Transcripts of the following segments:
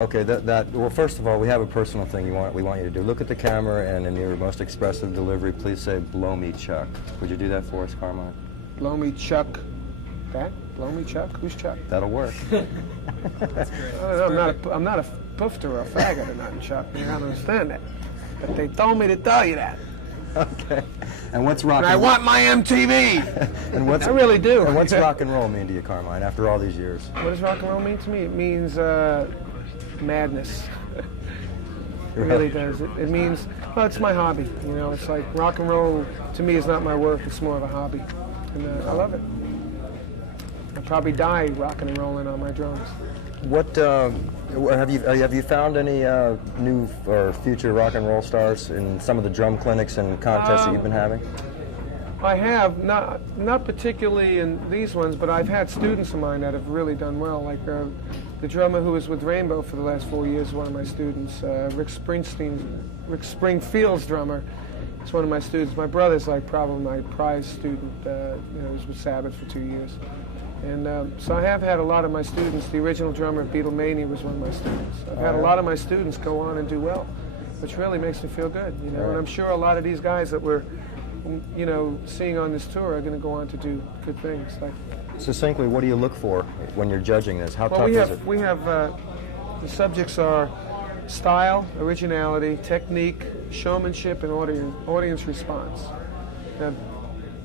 Okay, well, first of all, we have a personal thing we want you to do. Look at the camera, and in your most expressive delivery, please say, "Blow me, Chuck." Would you do that for us, Carmine? Blow me, Chuck. That? Blow me, Chuck? Who's Chuck? That'll work. That's great. I don't know, I'm not a poofter or a faggot or nothing, Chuck. You don't understand that. But they told me to tell you that. Okay. And what's rock? And I want my MTV. And what's? I really do. And what's rock and roll mean to you, Carmine? After all these years. What does rock and roll mean to me? It means madness. It really does. It means, well, it's my hobby. You know, it's like rock and roll to me is not my work. It's more of a hobby, and I love it. I'd probably die rocking and rolling on my drums. What have you found any new or future rock and roll stars in some of the drum clinics and contests that you've been having? I have, not particularly in these ones, but I've had students of mine that have really done well. Like the drummer who was with Rainbow for the last 4 years is one of my students. Rick Springfield's drummer is one of my students. My brother's like probably my prize student. You know, he was with Sabbath for 2 years. And so I have had a lot of my students. The original drummer of Beatlemania was one of my students. I've had a lot of my students go on and do well, which really makes me feel good. You know, and I'm sure a lot of these guys that we're, you know, seeing on this tour are going to go on to do good things. Like, succinctly, what do you look for when you're judging this? How tough is it? We have the subjects are style, originality, technique, showmanship, and audience response. Now,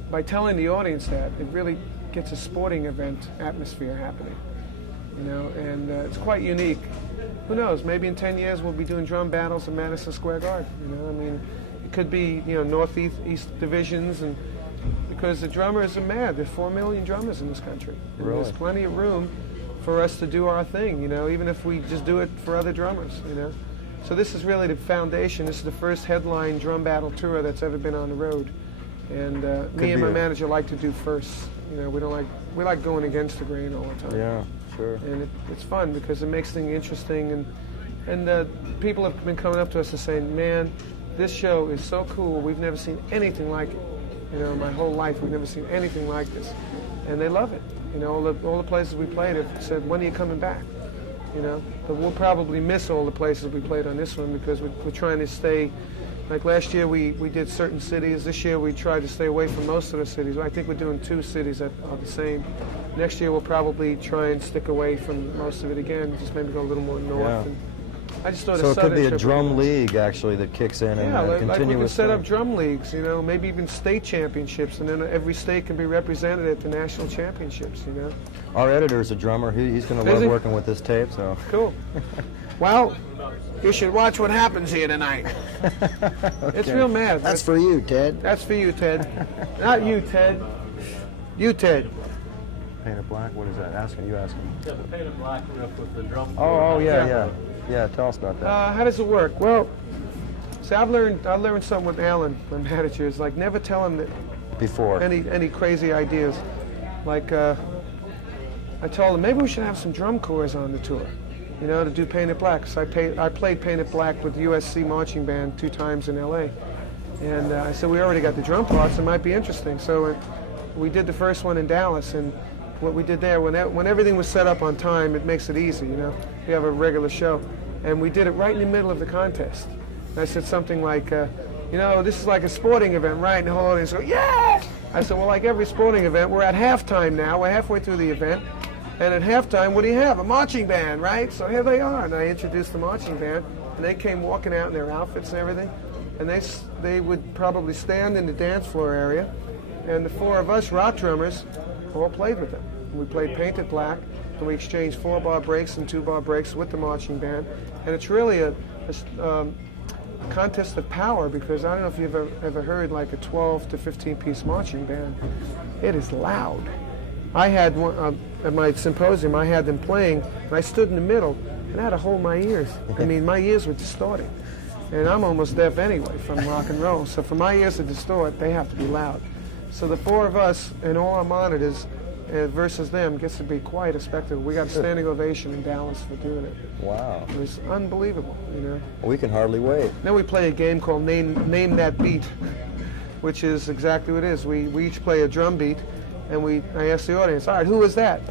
by telling the audience that, it really gets a sporting event atmosphere happening, you know, and it's quite unique. Who knows? Maybe in 10 years we'll be doing drum battles in Madison Square Garden. You know, I mean, it could be, you know, northeast, east divisions, and because the drummers are mad. There's 4 million drummers in this country. And really? There's plenty of room for us to do our thing. You know, even if we just do it for other drummers. You know, so this is really the foundation. This is the first headline drum battle tour that's ever been on the road, and me and my manager like to do first. You know, we like going against the grain all the time. Yeah, sure. And it's fun because it makes things interesting, and people have been coming up to us and saying, "Man, this show is so cool. We've never seen anything like it. You know, my whole life we've never seen anything like this," and they love it. You know, all the places we played have said, "When are you coming back?" You know, but we'll probably miss all the places we played on this one because we're trying to stay. Like last year we did certain cities. This year we tried to stay away from most of the cities. I think we're doing 2 cities that are the same. Next year we'll probably try and stick away from most of it again, just maybe go a little more north. Yeah. And I just thought so it could be a drum league actually that kicks in and like we can set thing. up drum leagues, you know, maybe even state championships, and then every state can be represented at the national championships, you know. Our editor's a drummer. He's going to love working with this tape. So cool. Well, you should watch what happens here tonight. Okay. It's real mad. That's for you, Ted. That's for you, Ted. Not you, Ted. You, Ted. Painted black? What is that? Asking? You asking? Yeah, the painted black riff with the drum. Oh, yeah. Yeah, tell us about that. How does it work? Well, see, I learned something with Alan, my manager. Is like never tell him that before any crazy ideas. Like I told him maybe we should have some drum corps on the tour, you know, to do Painted Black. So I played Painted Black with USC marching band 2 times in L.A. And I said we already got the drum parts. It might be interesting. So we did the first one in Dallas, and what we did there, when everything was set up on time, it makes it easy, you know. We have a regular show, and we did it right in the middle of the contest. And I said something like, you know, this is like a sporting event, right? And the whole audience go, yeah! I said, well, like every sporting event, we're at halftime now. We're halfway through the event. And at halftime, what do you have? A marching band, right? So here they are. And I introduced the marching band, and they came walking out in their outfits and everything. And they would probably stand in the dance floor area, and the 4 of us rock drummers all played with them. We played Painted Black, and we exchanged 4-bar breaks and 2-bar breaks with the marching band. And it's really a contest of power, because I don't know if you've ever heard like a 12 to 15-piece marching band. It is loud. I had one at my symposium. I had them playing, and I stood in the middle, and I had to hold my ears. I mean, my ears were distorting, and I'm almost deaf anyway from rock and roll. So for my ears to distort, they have to be loud. So the 4 of us and all our monitors versus them gets to be quite a spectacle. We got a standing ovation in Dallas for doing it. Wow. It was unbelievable, you know. We can hardly wait. Then we play a game called Name That Beat, which is exactly what it is. We each play a drum beat, and I ask the audience, all right, who is that?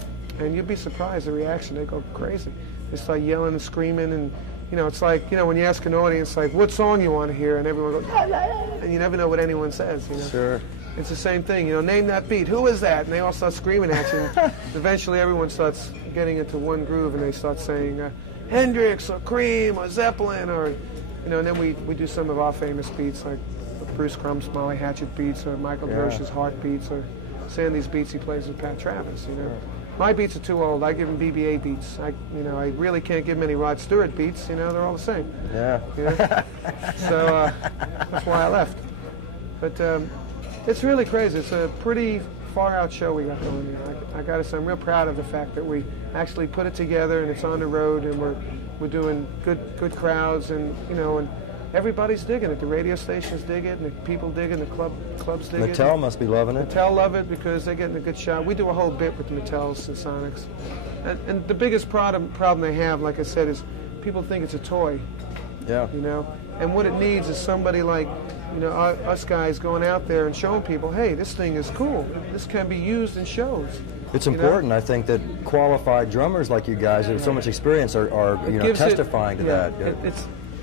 And you'd be surprised the reaction. They go crazy. They start yelling and screaming, and you know, it's like, you know, when you ask an audience, like, what song you want to hear, and everyone goes, "Ah, ah, ah," and you never know what anyone says, you know. Sure. It's the same thing, you know, name that beat, who is that? And they all start screaming at you. And eventually everyone starts getting into one groove, and they start saying Hendrix or Cream or Zeppelin, or, you know, and then we do some of our famous beats, like Bruce Crumb's Molly Hatchet beats, or Michael Gersh's Heart beats, or Sandy's beats he plays with Pat Travis, you know. My beats are too old. I give him BB-8 beats. I really can't give him any Rod Stewart beats. You know, they're all the same. Yeah. You know? So that's why I left. But it's really crazy. It's a pretty far-out show we got going here. I got to say, I'm real proud of the fact that we actually put it together, and it's on the road, and we're doing good crowds, and you know, and everybody's digging it. The radio stations dig it, and the people dig it, and the clubs dig it. Mattel must be loving it. Mattel love it because they're getting a good shot. We do a whole bit with the Mattels and Sonics. And the biggest problem they have, like I said, is people think it's a toy. Yeah. You know? And what it needs is somebody like, you know, us guys going out there and showing people, hey, this thing is cool. This can be used in shows. It's important, I think, that qualified drummers like you guys with so much experience are you know, testifying to that.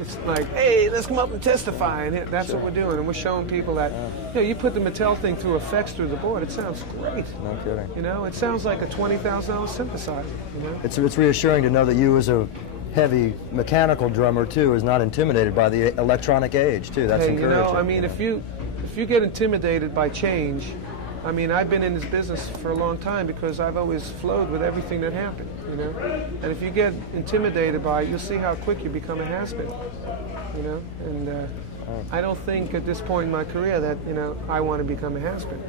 It's like, hey, let's come up and testify, and that's what we're doing, and we're showing people that, you know, you put the Mattel thing through effects through the board, it sounds great. No kidding. You know, it sounds like a $20,000 synthesizer. You know, it's reassuring to know that you, as a heavy mechanical drummer too, is not intimidated by the electronic age too. That's encouraging. You know, I mean, if you get intimidated by change, I mean, I've been in this business for a long time because I've always flowed with everything that happened, you know. And if you get intimidated by it, you'll see how quick you become a has-been, you know. And I don't think at this point in my career that, you know, I want to become a has-been.